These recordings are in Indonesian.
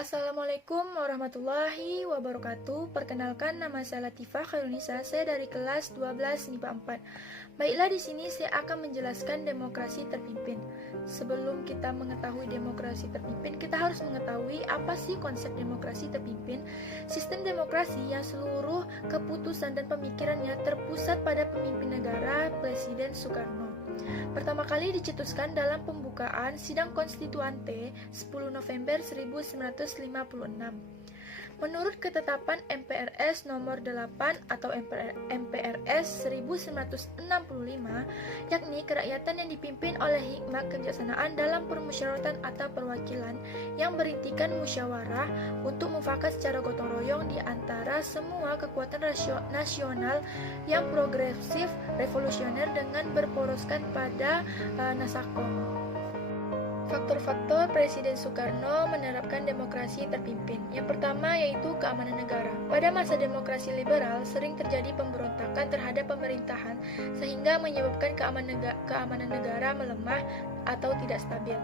Assalamualaikum warahmatullahi wabarakatuh. Perkenalkan, nama saya Latifah Khairunisa. Saya dari kelas 12 MIPA 4. Baiklah, di sini saya akan menjelaskan demokrasi terpimpin. Sebelum kita mengetahui demokrasi terpimpin, kita harus mengetahui apa sih konsep demokrasi terpimpin. Sistem demokrasi yang seluruh keputusan dan pemikirannya terpusat pada pemimpin negara, Presiden Soekarno. Pertama kali dicetuskan dalam pembukaan Sidang Konstituante 10 November 1956. Menurut ketetapan MPRS nomor 8 atau MPRS 1965, yakni kerakyatan yang dipimpin oleh hikmat kebijaksanaan dalam permusyawaratan atau perwakilan yang berintikan musyawarah untuk mufakat secara gotong royong di antara semua kekuatan nasional yang progresif revolusioner dengan berporoskan pada Nasakom. Faktor-faktor Presiden Soekarno menerapkan demokrasi terpimpin. Yang pertama yaitu keamanan negara. Pada masa demokrasi liberal, sering terjadi pemberontakan terhadap pemerintahan sehingga menyebabkan keamanan negara melemah atau tidak stabil.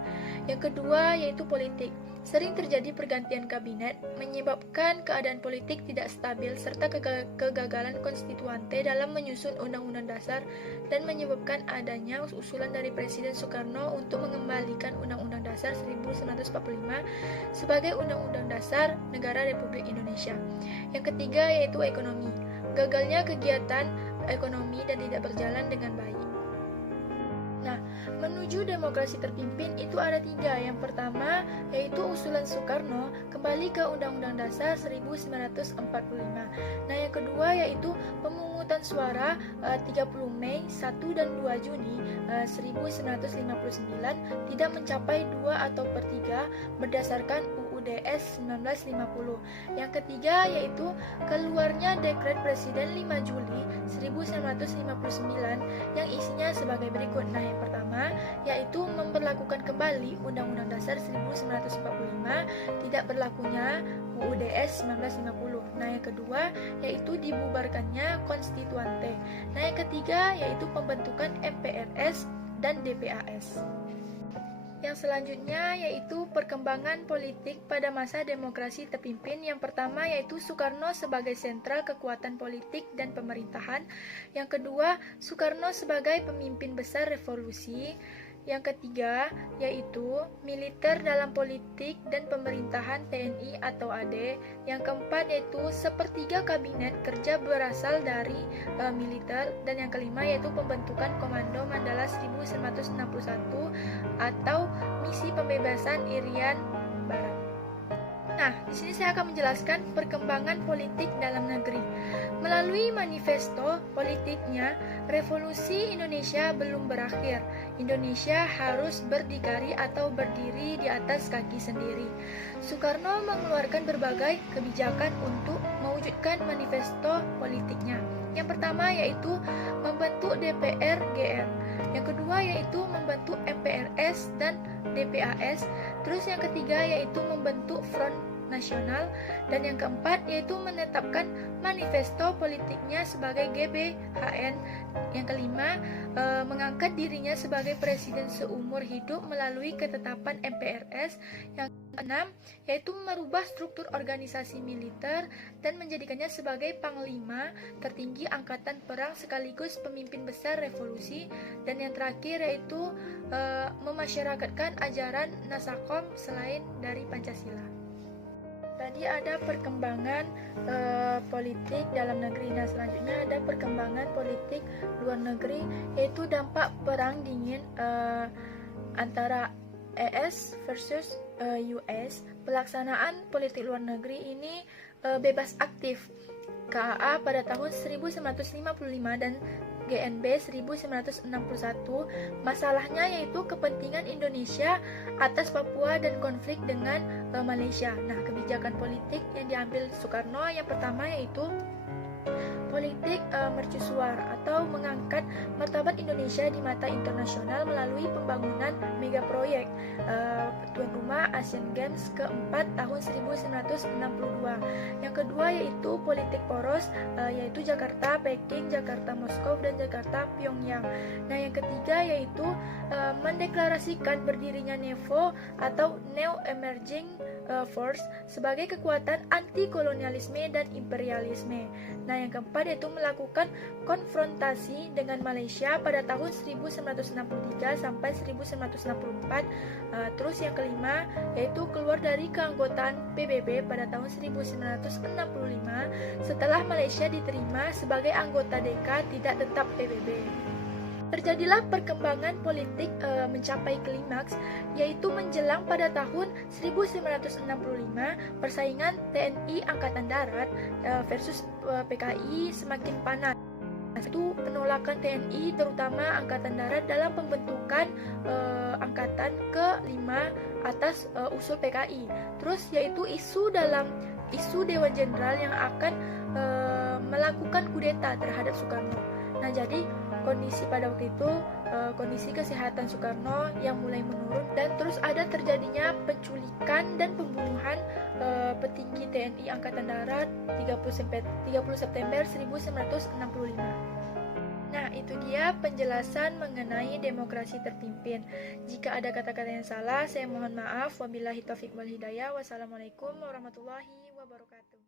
Yang kedua yaitu politik. Sering terjadi pergantian kabinet menyebabkan keadaan politik tidak stabil serta kegagalan konstituante dalam menyusun undang-undang dasar dan menyebabkan adanya usulan dari Presiden Soekarno untuk mengembalikan Undang-Undang Dasar 1945 sebagai Undang-Undang Dasar Negara Republik Indonesia. Yang ketiga yaitu ekonomi. Gagalnya kegiatan ekonomi dan tidak berjalan dengan baik. Nah, menuju demokrasi terpimpin itu ada 3. Yang pertama yaitu usulan Soekarno kembali ke Undang-Undang Dasar 1945. Nah, yang kedua yaitu pemungutan suara 30 Mei, 1 dan 2 Juni 1959 tidak mencapai 2 atau per 3 berdasarkan UUDS 1950. Yang ketiga yaitu keluarnya Dekret Presiden 5 Juli 1959 yang isinya sebagai berikut. Nah, yang pertama yaitu memperlakukan kembali Undang-Undang Dasar 1945, tidak berlakunya UUDS 1950. Nah, yang kedua yaitu dibubarkannya Konstituante. Nah, yang ketiga yaitu pembentukan MPRS dan DPAS. Yang selanjutnya yaitu perkembangan politik pada masa demokrasi terpimpin. Yang pertama yaitu Soekarno sebagai sentral kekuatan politik dan pemerintahan. Yang kedua, Soekarno sebagai pemimpin besar revolusi. Yang ketiga yaitu militer dalam politik dan pemerintahan TNI atau AD. Yang keempat yaitu sepertiga kabinet kerja berasal dari militer. Dan yang kelima yaitu pembentukan Komando Mandala 1961 atau Misi Pembebasan Irian Barat. Nah, di sini saya akan menjelaskan perkembangan politik dalam negeri. Melalui manifesto politiknya, revolusi Indonesia belum berakhir. Indonesia harus berdikari atau berdiri di atas kaki sendiri. Soekarno mengeluarkan berbagai kebijakan untuk mewujudkan manifesto politiknya. Yang pertama yaitu membentuk DPR GR. Yang kedua yaitu membentuk MPRS dan DPAS. Terus yang ketiga yaitu membentuk Front Nasional. Dan yang keempat yaitu menetapkan manifesto politiknya sebagai GBHN. Yang kelima, mengangkat dirinya sebagai presiden seumur hidup melalui ketetapan MPRS. Yang keenam yaitu merubah struktur organisasi militer dan menjadikannya sebagai panglima tertinggi angkatan perang sekaligus pemimpin besar revolusi. Dan yang terakhir yaitu memasyarakatkan ajaran Nasakom selain dari Pancasila. Tadi ada perkembangan politik dalam negeri. Nah, selanjutnya ada perkembangan politik luar negeri, yaitu dampak perang dingin antara ES versus US. Pelaksanaan politik luar negeri ini bebas aktif KAA pada tahun 1955 dan GNB 1961. Masalahnya yaitu kepentingan Indonesia atas Papua dan konflik dengan Malaysia. Nah, kebijakan politik yang diambil Soekarno yang pertama yaitu politik mercusuar atau mengangkat martabat Indonesia di mata internasional melalui pembangunan mega proyek tuan rumah Asian Games keempat tahun 1962. Yang kedua yaitu politik poros, yaitu Jakarta, Peking, Jakarta, Moskow, dan Jakarta, Pyongyang. Nah, yang ketiga yaitu mendeklarasikan berdirinya NEVO atau Neo Emerging Force sebagai kekuatan anti kolonialisme dan imperialisme. Nah, yang keempat yaitu melakukan konfrontasi dengan Malaysia pada tahun 1963 sampai 1964. Terus yang kelima yaitu keluar dari keanggotaan PBB pada tahun 1965 setelah Malaysia diterima sebagai anggota DK tidak tetap PBB. Terjadilah perkembangan politik mencapai klimaks, yaitu menjelang pada tahun 1965 persaingan TNI Angkatan Darat versus PKI semakin panas. Itu penolakan TNI terutama Angkatan Darat dalam pembentukan Angkatan ke-5 atas usul PKI. Terus yaitu isu Dewan Jenderal yang akan melakukan kudeta terhadap Soekarno. Nah, jadi kondisi pada waktu itu, kondisi kesehatan Soekarno yang mulai menurun dan terus ada terjadinya penculikan dan pembunuhan petinggi TNI Angkatan Darat 30 September 1965. Nah, itu dia penjelasan mengenai demokrasi terpimpin. Jika ada kata-kata yang salah, saya mohon maaf. Wabillahi taufiq wal hidayah. Wassalamualaikum warahmatullahi wabarakatuh.